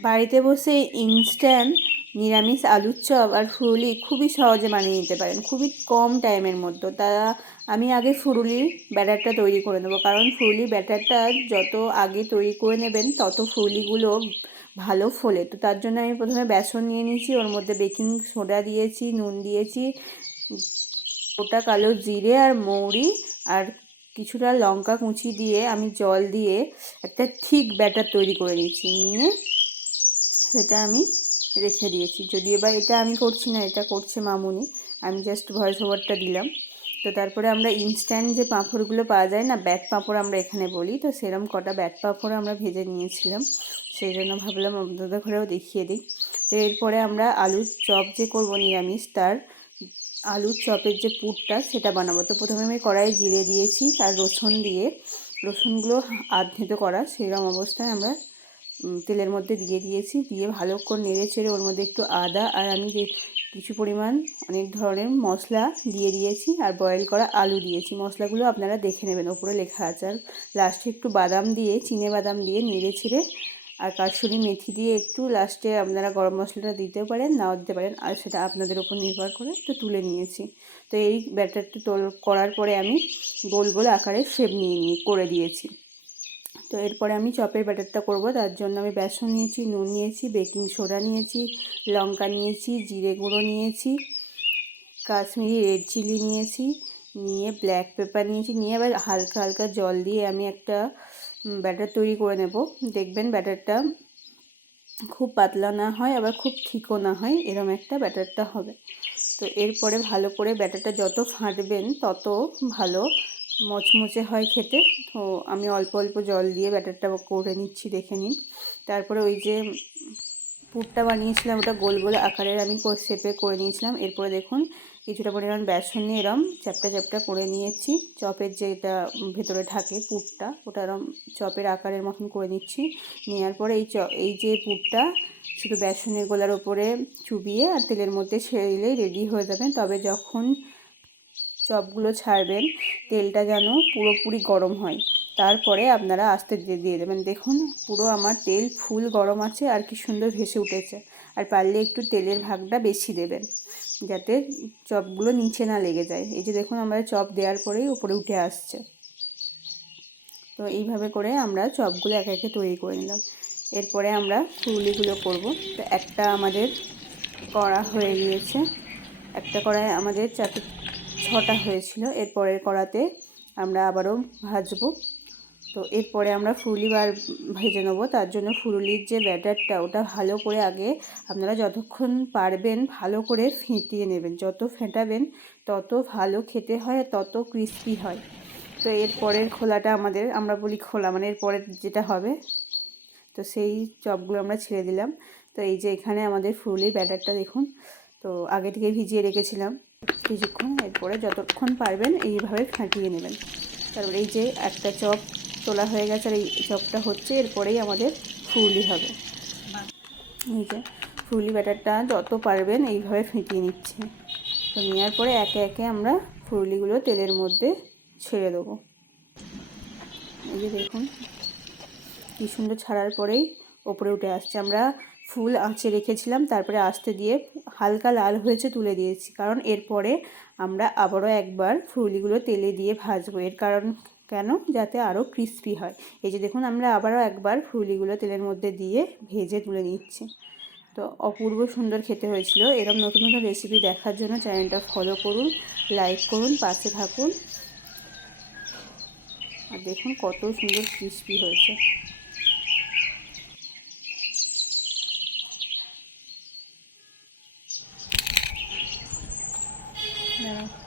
বাড়িতে বসে ইনস্ট্যান্ট নিরামিষ আলুর চপ আর ফুরুলি খুবই সহজে বানিয়ে নিতে পারেন। খুবই কম টাইমের মধ্যে। তা আমি আগে ফুরুলির ব্যাটারটা তৈরি করে নেব। কারণ ফুরুলির ব্যাটারটা যত আগে তৈরি করে নেবেন, তত ফুরুলিগুলো ভালো ফোলে। তো তার জন্য আমি প্রথমে বেসন নিয়ে নিয়েছি, ওর মধ্যে বেকিং সোডা দিয়েছি, নুন দিয়েছি, গোটা কালো জিরে আর মৌরি আর কিছুটা লঙ্কা কুচি দিয়ে আমি জল দিয়ে একটা ঠিক ব্যাটার তৈরি করে নিয়েছি। নিয়ে সেটা আমি রেখে দিয়েছি। যদিও বা এটা আমি করছি না, এটা করছে মামুনি, আমি জাস্ট ভয়েস ওভারটা দিলাম। তো তারপরে আমরা ইনস্ট্যান্ট যে পাঁপড়গুলো পাওয়া যায় না ব্যাট পাঁপড় আমরা এখানে বলি, তো সেরম কটা ব্যাট পাঁপড় আমরা ভেজে নিয়েছিলাম। সেই জন্য ভাবলাম আপনাদের ঘরেও দেখিয়ে দিই। তো এরপরে আমরা আলুর চপ যে করব নিরামিষ, তার আলুর চপের যে পুরটা, সেটা বানাবো। তো প্রথমে আমি কড়াই জিরে দিয়েছি তার রসুন দিয়ে, রসুনগুলো আধ করা সেরকম অবস্থায় আমরা তেলের মধ্যে দিয়ে দিয়েছি। দিয়ে ভালো করে নেড়ে চেড়ে ওর মধ্যে একটু আদা আর আমি কিছু পরিমাণ অনেক ধরনের মশলা দিয়ে দিয়েছি আর বয়েল করা আলু দিয়েছি। মশলাগুলো আপনারা দেখে নেবেন, ওপরে লেখা আছে। আর লাস্টে একটু বাদাম দিয়ে, চিনে বাদাম দিয়ে নেড়ে ছেড়ে আর কাশুরি মেথি দিয়ে একটু লাস্টে আপনারা গরম মশলাটা দিতেও পারেন, নাও দিতে পারেন আর সেটা আপনাদের উপর নির্ভর করে তো তুলে নিয়েছি। তো এই ব্যাটারটা তোল, করার পরে আমি গোল গোল আকারে শেপ নিয়ে নিয়ে করে দিয়েছি। তো এরপরে আমি চপের ব্যাটারটা করব। তার জন্য আমি বেসন নিয়েছি, নুন নিয়েছি, বেকিং সোডা নিয়েছি, লঙ্কা নিয়েছি, জিরে গুঁড়ো নিয়েছি, কাশ্মীরি রেড চিলি নিয়েছি, নিয়ে ব্ল্যাক পেপার নিয়েছি, নিয়ে আবার হালকা হালকা জল দিয়ে আমি একটা ব্যাটার তৈরি করে নেব। দেখবেন ব্যাটারটা খুব পাতলা না হয়, আবার খুব ঠিকও না হয়, এরম একটা ব্যাটারটা হবে। তো এরপরে ভালো করে ব্যাটারটা যত ফাটবেন, তত ভালো মচমচে হয় খেতে। তো আমি অল্প অল্প জল দিয়ে ব্যাটারটা করে নিচ্ছি, দেখে নিন। তারপরে ওই যে পুরটা বানিয়েছিলাম, ওটা গোল গোল আকারের আমি শেপে করে নিয়েছিলাম। এরপরে দেখুন, কিছুটা পরিমাণ বেসন নিয়ে এরম চ্যাপটা চ্যাপটা করে নিয়েছি। চপের যেটা ভেতরে থাকে পুরটা, ওটা এরম চপের আকারের মতন করে নিচ্ছি। নেওয়ার পরে এই চ এই যে পুরটা, শুধু বেসনের গোলার ওপরে চুবিয়ে আর তেলের মধ্যে ছেড়ে দিলেই রেডি হয়ে যাবেন তবে যখন চপগুলো ছাড়বেন, তেলটা যেন পুরোপুরি গরম হয়। তারপরে আপনারা আস্তে দিয়ে দিয়ে দেবেন। দেখুন, পুরো আমার তেল ফুল গরম আছে আর কি সুন্দর ভেসে উঠেছে। আর পারলে একটু তেলের ভাগটা বেশি দেবেন, যাতে চপগুলো নিচে না লেগে যায়। এই যে দেখুন, আমরা চপ দেওয়ার পরেই উপরে উঠে আসছে। তো এইভাবে করে আমরা চপগুলো একে একে তৈরি করে নিলাম। এরপরে আমরা ফুলিগুলো করব। তো একটা আমাদের করা হয়ে গিয়েছে। একটা কড়াই আমাদের চারটে ছটা হয়েছিল এরপরের কড়াতে আমরা আবারও ভাজবো। তো এরপরে আমরা ফুরুলি বার ভেজে নেব। তার জন্য ফুরুলির যে ব্যাটারটা, ওটা ভালো করে আগে আপনারা যতক্ষণ পারবেন ভালো করে ফেটিয়ে নেবেন। যত ফেঁটাবেন, তত ভালো খেতে হয় তত ক্রিস্পি হয়। তো এরপরের খোলাটা আমাদের, আমরা বলি খোলা মানে এরপরের যেটা হবে, তো সেই চপগুলো আমরা ছেড়ে দিলাম। তো এই যে এখানে আমাদের ফুরুলির ব্যাটারটা দেখুন, তো আগে থেকে ভিজিয়ে রেখেছিলাম। কিছুক্ষণ, এরপরে যতক্ষণ পারবেন এইভাবে ফাটিয়ে নেবেন। তারপরে এই যে একটা চপ তোলা হয়ে গেছে আর এই চপটা হচ্ছে, এরপরেই আমাদের ফুরলি হবে। এই যে ফুরলি ব্যাটারটা যত পারবেন এইভাবে ফেটিয়ে নিচ্ছে। তো নেওয়ার পরে একে একে আমরা ফুরলিগুলো তেলের মধ্যে ছেড়ে দেবো। এই যে দেখুন, কী সুন্দর ছাড়ার পরেই ওপরে উঠে আসছে। আমরা ফুল আঁচে রেখেছিলাম, তারপরে আস্তে দিয়ে হালকা লাল হয়েছে তুলে দিয়েছি। কারণ এরপরে আমরা আবারও একবার ফুলগুলো তেলে দিয়ে ভাজবো। এর কারণ কেন? যাতে আরও ক্রিস্পি হয়। এই যে দেখুন, আমরা আবারও একবার ফুলিগুলো তেলের মধ্যে দিয়ে ভেজে তুলে নিচ্ছি। তো অপূর্ব সুন্দর খেতে হয়েছিল। এরকম নতুন নতুন রেসিপি দেখার জন্য চ্যানেলটা ফলো করুন লাইক করুন, পাশে থাকুন। আর দেখুন কত সুন্দর ক্রিস্পি হয়েছে। Yeah.